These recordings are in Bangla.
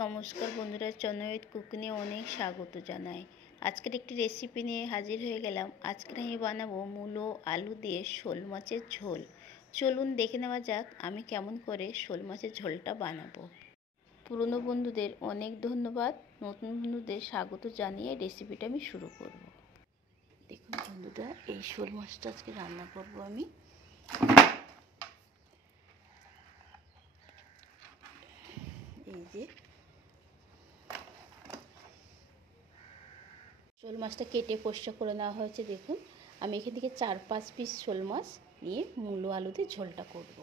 নমস্কার বন্ধুরা, চন্দ্রমিত কুকিংয়ে অনেক স্বাগত জানাই। আজকের একটি রেসিপি নিয়ে হাজির হয়ে গেলাম। আজকে আমি বানাবো মূলো আলু দিয়ে শোল মাছের ঝোল। চলুন দেখে নেওয়া যাক আমি কেমন করে শোল মাছের ঝোলটা বানাবো। পুরনো বন্ধুদের অনেক ধন্যবাদ, নতুন বন্ধুদের স্বাগত জানিয়ে রেসিপিটা আমি শুরু করব। দেখুন বন্ধুরা, এই শোল মাছটা আজকে রান্না করব আমি। এই যে শোল মাছটা কেটে পরিষ্কার করে নেওয়া হয়েছে। দেখুন, আমি এখান থেকে 4-5 পিস শোল মাছ নিয়ে মূলো আলুতে ঝোলটা করব।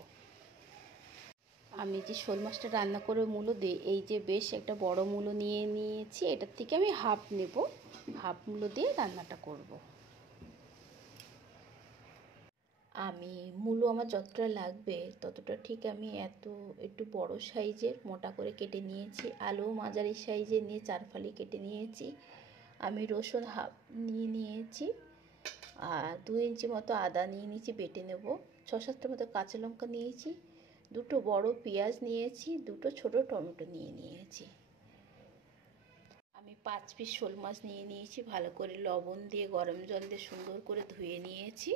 আমি যে শোল মাছটা রান্না করে মূলো দিয়ে, এই যে বেশ একটা বড় মূলো নিয়ে নিয়েছি, এটার থেকে আমি হাফ নেব, হাফ মূলো দিয়ে রান্নাটা করব। আমি মূলো আমার যতটা লাগবে ততটা ঠিক আমি একটু বড় সাইজের মোটা করে কেটে নিয়েছি। আলু মাঝারি সাইজের নিয়ে 4 ফালি কেটে নিয়েছি। আমি রসুন হাফ নিয়ে নিয়েছি, আর 2 ইঞ্চি মতো আদা নিয়ে নিয়েছি, বেটে নেব। 6-7টা মতো কাঁচা লঙ্কা নিয়েছি, 2টো বড় পেঁয়াজ নিয়েছি, 2টো ছোট টমেটো নিয়ে নিয়েছি। আমি 5 পিস শোল মাছ নিয়ে নিয়েছি, ভালো করে লবণ দিয়ে গরম জল দিয়ে সুন্দর করে ধুয়ে নিয়েছি।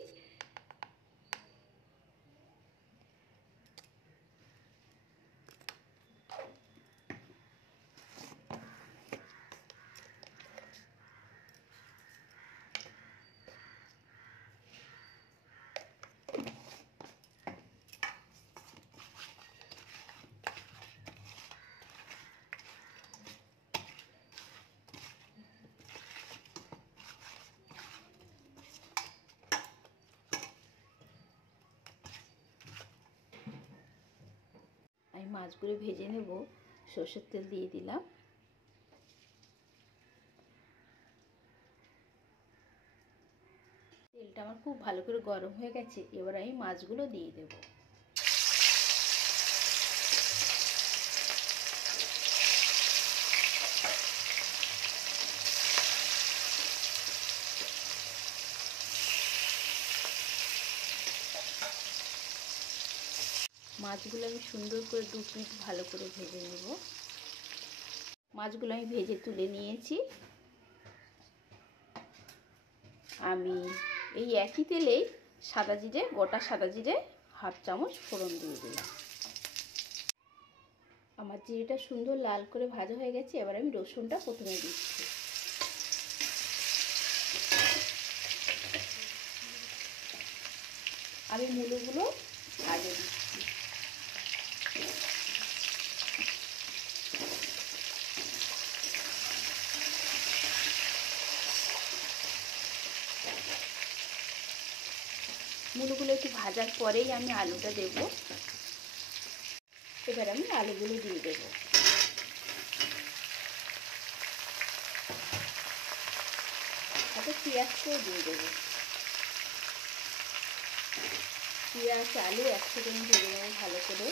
আমি মাছগুলো ভেজে নেব। সরষের তেল দিয়ে দিলাম। তেলটা আমার খুব ভালো করে গরম হয়ে গেছে, এবার আমি মাছগুলো দিয়ে দেব। মাছগুলো আমি সুন্দর করে 2 পিঠ ভালো করে ভেজে নেব। মাছগুলো আমি ভেজে তুলে নিয়েছি। আমি এই একই তেলেই গোটা সাদা জিরে হাফ চামচ ফোড়ন দিয়ে দিলাম। আমার জিরেটা সুন্দর লাল করে ভাজা হয়ে গেছে, এবার আমি রসুনটা প্রথমে দিচ্ছি। আমি মূলোগুলো আগে দিচ্ছি। মূলোগুলো একটু ভাজার পরেই আমি আলুটা দেব। এবার আমি আলুগুলো দিয়ে দেব। সাথে পেঁয়াজটাও দিয়ে দেবো। পেঁয়াজ আলু একসাথে আমি ভেজে নেব ভালো করে।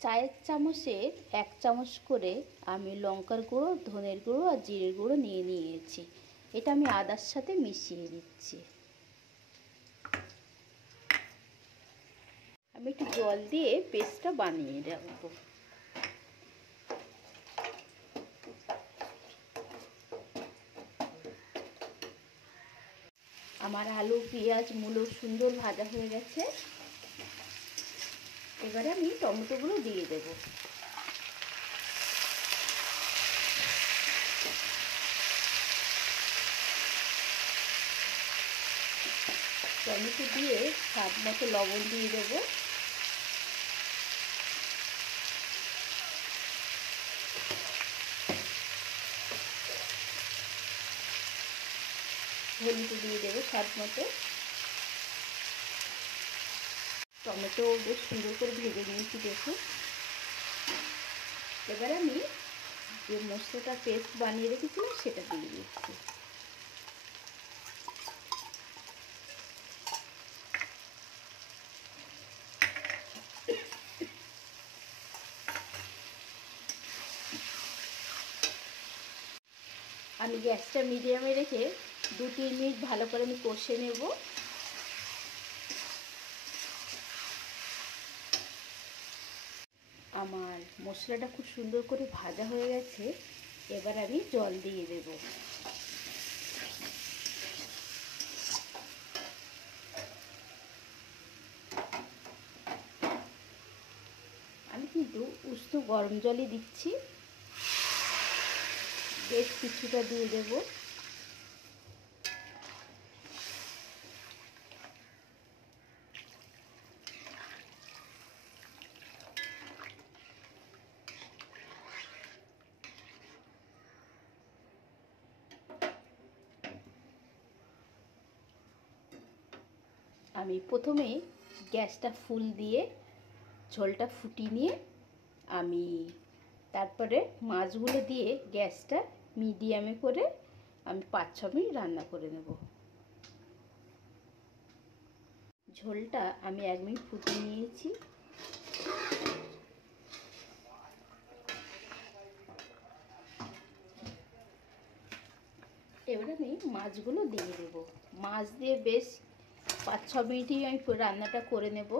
চায়ের চামচের 1 চামচ করে আমি লঙ্কার গুঁড়ো, ধনের গুঁড়ো আর জিরের গুঁড়ো নিয়ে নিয়েছি। এটা আমি আদার সাথে মিশিয়ে দিচ্ছি। আমি একটু জল দিয়ে পেস্টটা বানিয়ে রাখবো। আমার আলু পেঁয়াজ মূলো সুন্দর ভাজা হয়ে গেছে। এবারে আমি টমেটোগুলো দিয়ে দেব। টমেটো দিয়ে স্বাদ মতো লবণ দিয়ে দেবো। হলুদ দিয়ে দেবো স্বাদ মতো। টমেটো বেশ সুন্দর করে ভেজে নিয়েছি দেখুন। এবার আমি যে মশলাটা পেস্ট বানিয়ে রেখেছিলাম সেটা দিয়ে দিচ্ছি। আমি গ্যাসটা মিডিয়ামে রেখে 2-3 মিনিট ভালো করে আমি কষে নেব। আমার মশলাটা খুব সুন্দর করে ভাজা হয়ে গেছে। এবার আমি জল দিয়ে দেব। আমি কিন্তু উষ্ণ গরম জলই দিচ্ছি, বেশ কিছুটা দিয়ে দেব। আমি প্রথমে গ্যাসটা ফুল দিয়ে ঝোলটা ফুটিয়ে নিয়ে আমি তারপরে মাছগুলো দিয়ে গ্যাসটা মিডিয়ামে করে আমি 5-6 মিনিট রান্না করে নেব। ঝোলটা আমি 1 মিনিট ফুটিয়ে নিয়েছি। এবার আমি মাছগুলো দিয়ে দেব। মাছ দিয়ে বেশ 5-6 মিনিটই আমি রান্নাটা করে নেব,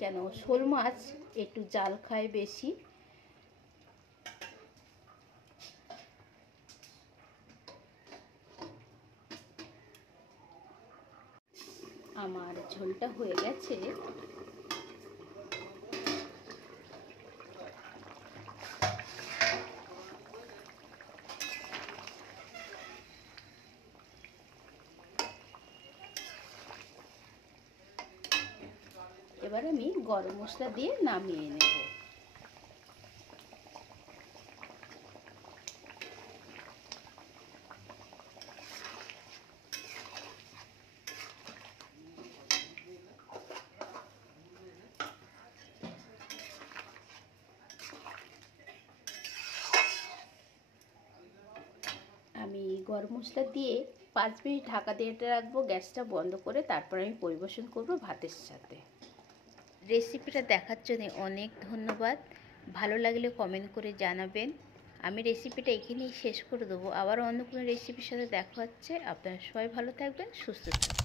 কেন শোল মাছ একটু জাল খায় বেশি। আমার ঝোলটা হয়ে গেছে। এবার আমি গরম মশলা দিয়ে নামিয়ে নেব। আমি গরম মশলা দিয়ে 5 মিনিট ঢাকা দিয়ে রাখবো, গ্যাসটা বন্ধ করে। তারপর আমি পরিবেশন করব ভাতের সাথে। রেসিপিটা দেখার জন্য অনেক ধন্যবাদ। ভালো লাগলে কমেন্ট করে জানাবেন। আমি রেসিপিটা এখানেই শেষ করে দেবো। আবার অন্য কোনো রেসিপির সাথে দেখা হচ্ছে। আপনারা সবাই ভালো থাকবেন, সুস্থ থাকবেন।